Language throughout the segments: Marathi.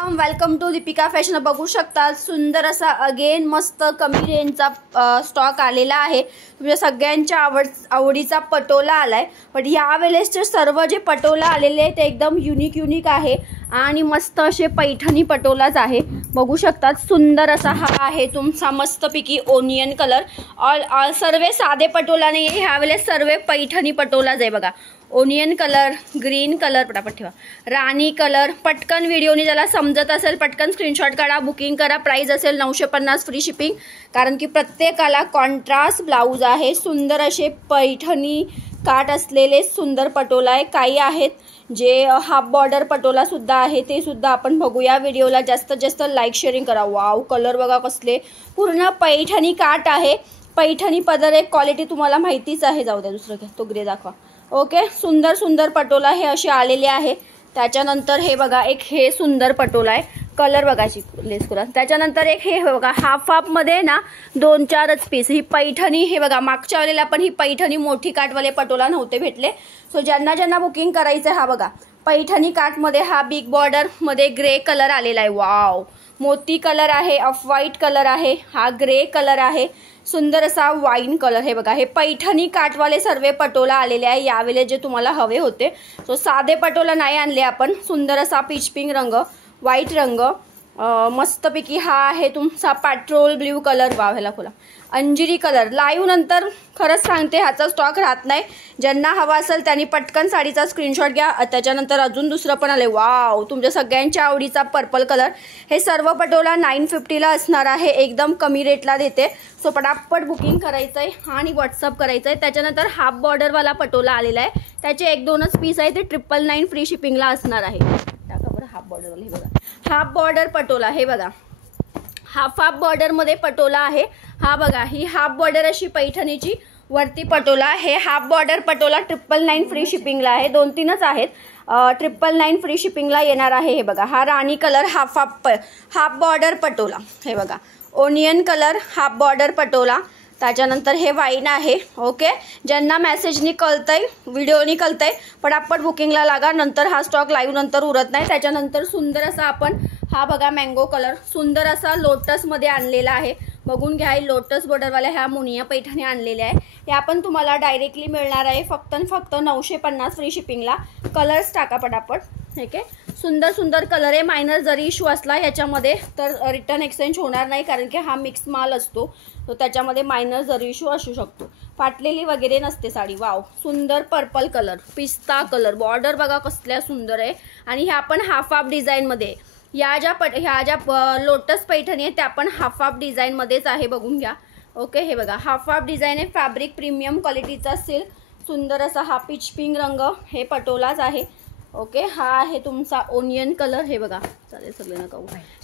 Welcome to Deepika fashion. बघू शकता सुंदर असा अगेन मस्त कमी रेंजचा स्टॉक आलेला आहे। तुमच्या सगळ्यांच्या आवडीचा पटोला आलाय। पण या वेळेसचे सर्व जे पटोला आलेले ते एकदम युनिक आहे आणि मस्त असे पैठणी पटोलाच आहे। बघू शकता सुंदर असा हा आहे तुमचा मस्तपैकी ओनियन कलर। ऑल सर्व साधे पटोला नाही, ह्या वेळेस सर्व पैठणी पटोलाच आहे बघा। ओनियन कलर, ग्रीन कलर, पटापट ठेवा, राणी कलर। पटकन व्हिडिओनी ज्याला समजत असेल पटकन स्क्रीनशॉट काढा, बुकिंग करा। प्राइस असेल 950 फ्री शिपिंग, कारण की प्रत्येकाला कॉन्ट्रास्ट ब्लाउज आहे। सुंदर असे पैठणी काट असलेले सुंदर पटोला आहे। काही आहेत जे हाफ बॉर्डर पटोला सुद्धा आहे, ते सुद्धा आपण बघूया। व्हिडिओला जास्तीत जास्त लाईक शेअरिंग करा। वाव, कलर बघा कसले, पूर्ण पैठणी काट आहे। पैठणी पदर एक क्वालिटी तुम्हाला माहितीच आहे। जाऊ द्या, दुसरं घ्या, तो ग्रे दाखवा। ओके, सुंदर सुंदर पटोला हे असे आलेले आहे। त्याच्यानंतर हे बघा एक हे सुंदर पटोला आहे, कलर बघाची लेस करा। त्याच्यानंतर एक हे बघा हाफ मध्ये ना 2-4च पीस ही पैठणी। हे बघा मागच्या वेळेला पण ही पैठणी मोठी काटवाले पटोला नव्हते भेटले। सो ज्यांना बुकिंग करायचं, हा बघा पैठणी काट मध्ये हा बिग बॉर्डर मध्ये ग्रे कलर आलेला आहे। वाव, मोती कलर आहे, ऑफ व्हाईट कलर आहे, हा ग्रे कलर आहे, सुंदर असा वाईन कलर। हे बघा हे पैठणी काटवाले सर्व पटोला आलेले आहे यावेळेस जे तुम्हाला हवे होते। सो साधे पटोला नाही आणले आपण। सुंदर असा पीच पिंक रंग, व्हाईट रंग, मस्तपैकी हा आहे तुमचा पेट्रोल ब्ल्यू कलर। वाव, ह्याला खोला, अंजिरी कलर। लाईव्ह नंतर खरंच सांगते ह्याचा स्टॉक राहत नाही। ज्यांना हवा असेल त्यांनी पटकन साडीचा स्क्रीनशॉट घ्या। त्याच्यानंतर अजून दुसरं पण आले, वाव, तुमच्या सगळ्यांच्या आवडीचा पर्पल कलर। हे सर्व पटोला 950 ला असणार आहे, एकदम कमी रेटला देते। सो पटापट बुकिंग करायचं आहे आणि व्हॉट्सअप करायचं आहे। त्याच्यानंतर हाफ बॉर्डरवाला पटोला आलेला आहे, त्याचे 1-2च पीस आहे, ते 999 फ्री शिपिंगला असणार आहे। टाका बरं हाफ बॉर्डरवाला। हे बघा हाफ बॉर्डर पटोला, हे बघा हाफ बॉर्डर मध्ये पटोला आहे। हा बघा ही हाफ बॉर्डर अशी पैठणीची वरती पटोला। हे हाफ बॉर्डर पटोला 999 फ्री शिपिंगला आहे। 2-3च आहेत, 999 फ्री शिपिंगला येणार आहे। हे बघा हा राणी कलर हाफ बॉर्डर पटोला। हे बघा onion colour half border Patola. त्याच्यानंतर हे वाईन आहे। ओके, ज्यांना मेसेजनी कळतंय, व्हिडिओनी कळतंय, पटापट बुकिंगला लागा, नंतर हा स्टॉक लाईव्ह नंतर उरत नाही। त्याच्यानंतर सुंदर असा आपण हा बघा मँगो कलर, सुंदर असा लोटस मध्ये आणलेला आहे। बघून घ्या, लोटस बॉर्डरवाल्या ह्या मुनिया पैठणी आणलेल्या आहे। हे आपण तुम्हाला डायरेक्टली मिळणार आहे फक्त 950 फ्री शिपिंगला। कलर्स टाका पटापट। ठीक आहे, सुंदर सुंदर कलर आहे। मायनर जरी इश्यू असला याच्यामध्ये तर रिटर्न एक्सचेंज होणार नाही, कारण की हा मिक्स माल असतो, तो त्याच्यामध्ये मायनर जरी इश्यू असू शकतो। फाटलेली वगैरे नसते साडी। वाव, सुंदर पर्पल कलर, पिस्ता कलर, बॉर्डर बघा कसल्या सुंदर आहे। आणि ह्या पण हाफ डिझाईन मध्ये, ह्या ज्या लोटस पैठणी आहे त्या पण हाफ डिझाईन मध्येच आहे, बघून घ्या। ओके, हे बघा हाफ डिझाईन आहे, फॅब्रिक प्रीमियम क्वालिटीचा असेल। सुंदर असा हा पीच पिंक रंग, हे पटोलाच आहे। ओके, हा आहे तुमचा ओनियन कलर। हे बघा, चालेल सगळे नका,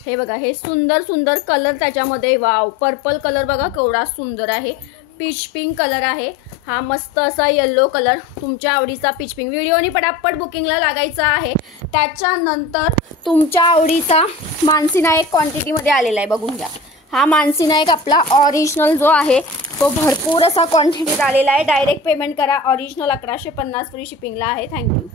हे बघा हे सुंदर सुंदर कलर त्याच्यामध्ये। वाव, पर्पल कलर बघा केवढा सुंदर आहे, पीच पिंक कलर आहे, हा मस्त असा येलो कलर, तुमच्या आवडीचा पीच पिंक। व्हिडिओनी पटापट बुकिंगला लागायचा आहे। त्याच्यानंतर तुमच्या आवडीचा मानसीनायक क्वांटिटीमध्ये आलेला आहे, बघून घ्या। हा मानसीनायक आपला ओरिजिनल जो आहे तो भरपूर असा क्वांटिटीत आलेला आहे। डायरेक्ट पेमेंट करा। ओरिजिनल 1150 फ्री शिपिंगला आहे। थँक्यू।